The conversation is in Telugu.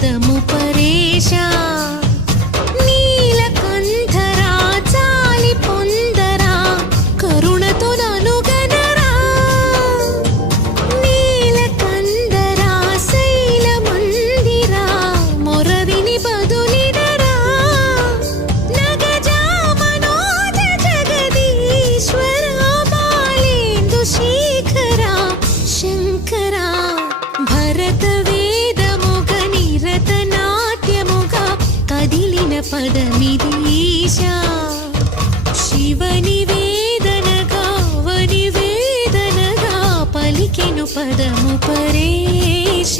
పదము పరేశ నీలకంఠరా చాలి పొందరా కరుణతో ననుగనరా నీలకందరా శైల మందిరా మొరవిని బదులిడరా నగజా మనోజ జగదీశ్వరా బాలేందు శేఖరా శంకరా భరత వేదముగ నిరత నాట్యముగా కదిలిన పదమిది ఈశా శివని వేదనగా వని వేదనగా పలికెను పదము పరేశ